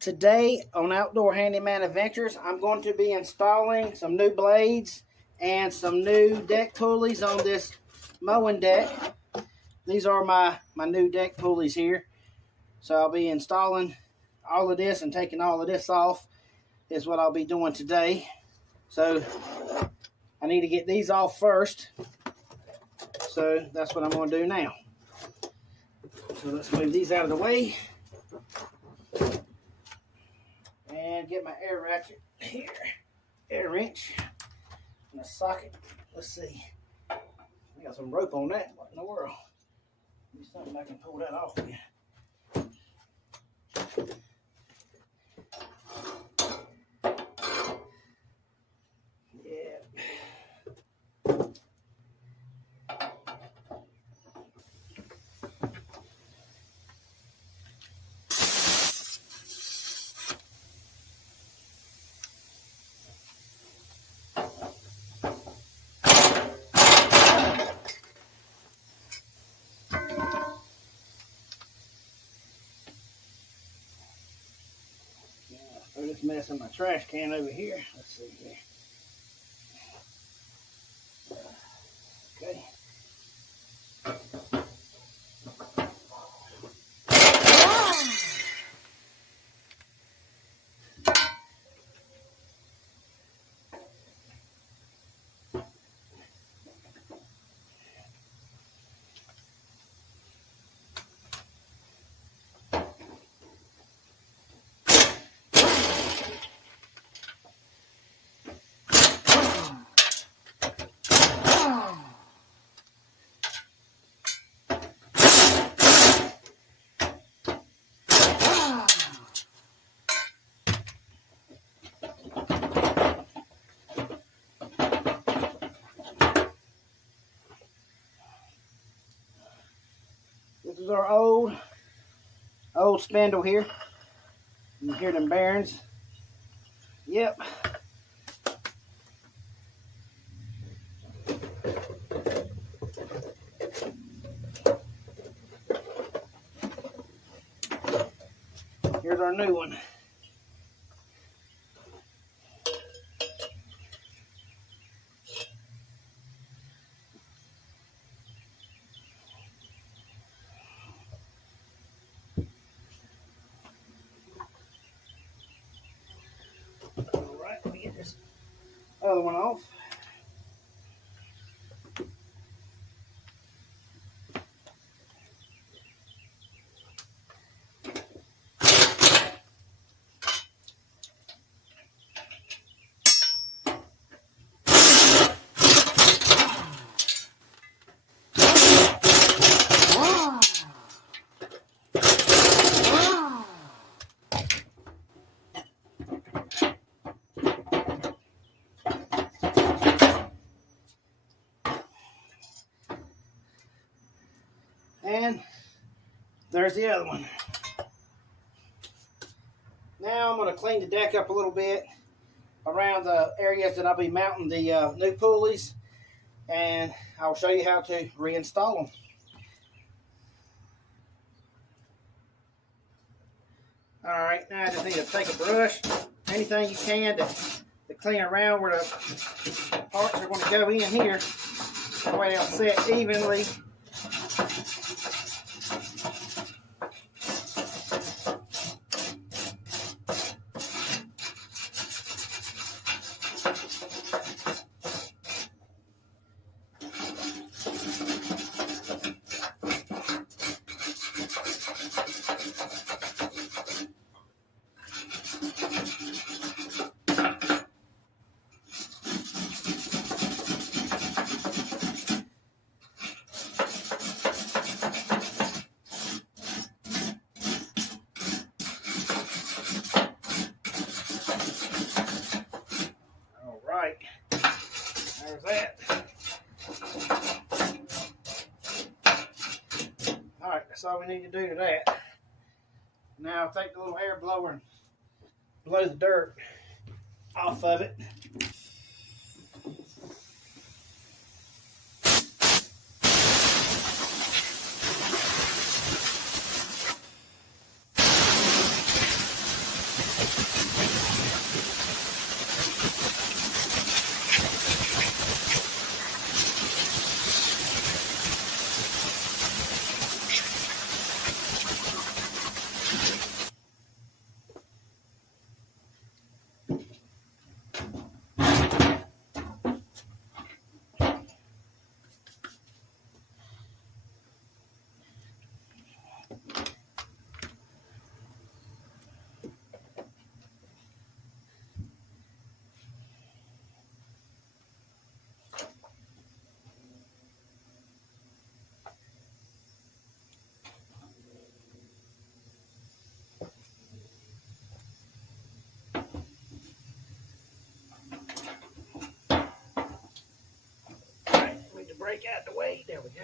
Today on Outdoor Handyman Adventures, I'm going to be installing some new blades and some new deck pulleys on this mowing deck. These are my new deck pulleys here. So I'll be installing all of this and taking all of this off is what I'll be doing today. So I need to get these off first. So that's what I'm going to do now. So let's move these out of the way. And get my air ratchet here, air wrench, and a socket. Let's see. I got some rope on that. What in the world? Maybe something I can pull that off with. Throw this mess in my trash can over here. Let's see here. Okay. This is our old spindle here. You hear them bearings? Yep. Here's our new one. Alright, let me get this other one off. And there's the other one. Now I'm going to clean the deck up a little bit around the areas that I'll be mounting the new pulleys, and I'll show you how to reinstall them. Alright, now I just need to take a brush, anything you can to clean around where the parts are going to go in here. That way they'll set evenly. There's that. Alright, that's all we need to do to that. Now I'll take the little air blower and blow the dirt off of it. rake out the way. There we go.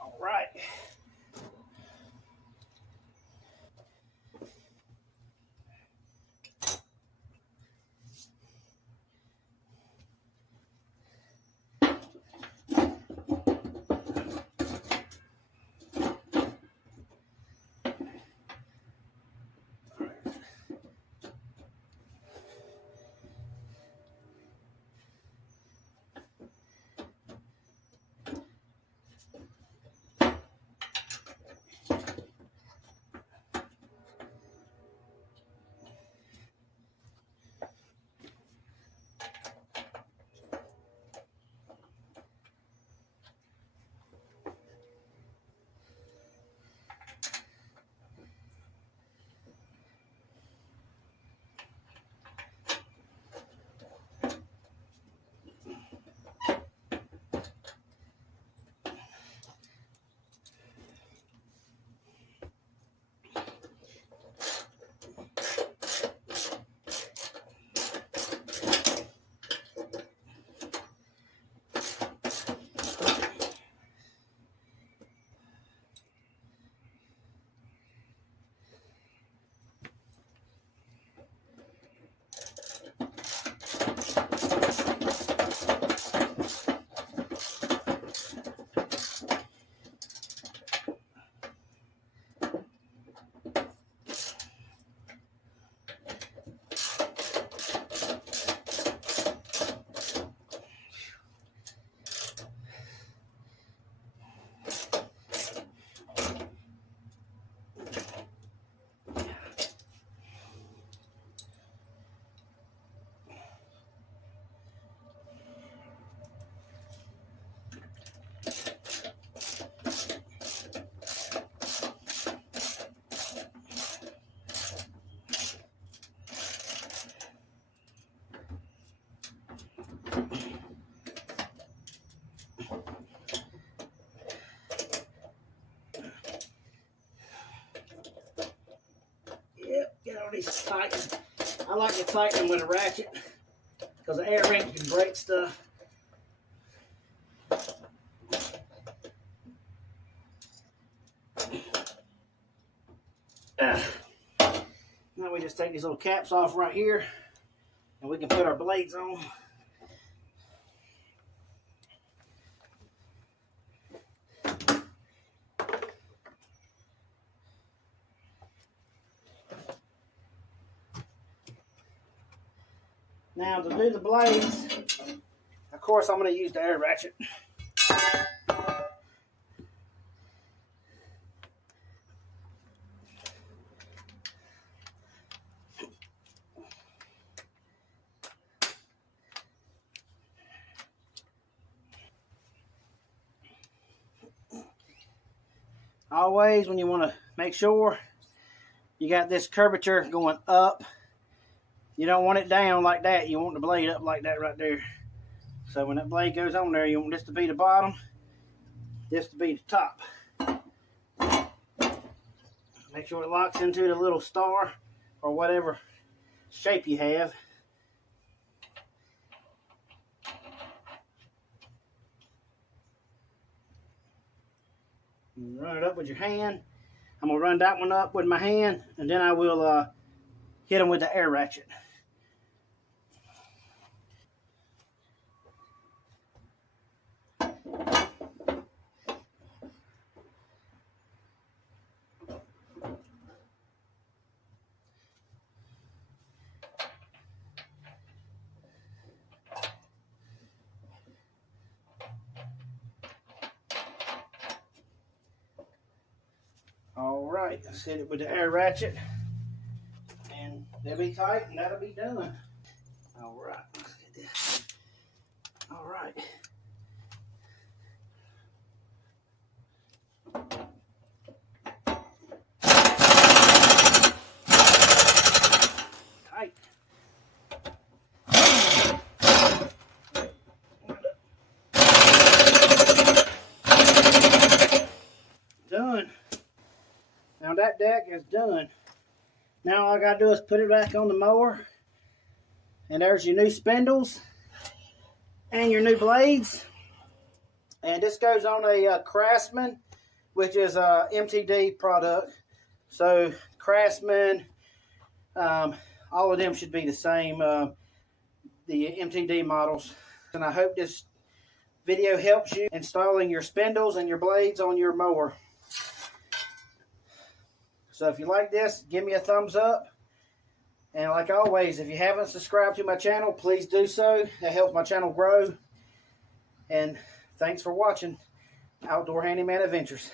All right. Get all these tightened. I like to tighten them with a ratchet because the air wrench can break stuff. Now we just take these little caps off right here and we can put our blades on. Now to do the blades, of course I'm going to use the air ratchet. Always when you want to make sure you got this curvature going up, you don't want it down like that. You want the blade up like that right there. So when that blade goes on there, you want this to be the bottom, this to be the top. Make sure it locks into the little star or whatever shape you have. Run it up with your hand. I'm going to run that one up with my hand, and then I will hit them with the air ratchet. All right, let's hit it with the air ratchet, and they'll be tight, and that'll be done. All right, let's get this. All right. Tight. Done. Now that deck is done. Now all I gotta do is put it back on the mower. And there's your new spindles and your new blades. And this goes on a Craftsman, which is a MTD product. So Craftsman, all of them should be the same, the MTD models. And I hope this video helps you installing your spindles and your blades on your mower. So if you like this, give me a thumbs up. And like always, if you haven't subscribed to my channel, please do so. That helps my channel grow. And thanks for watching Outdoor Handyman Adventures.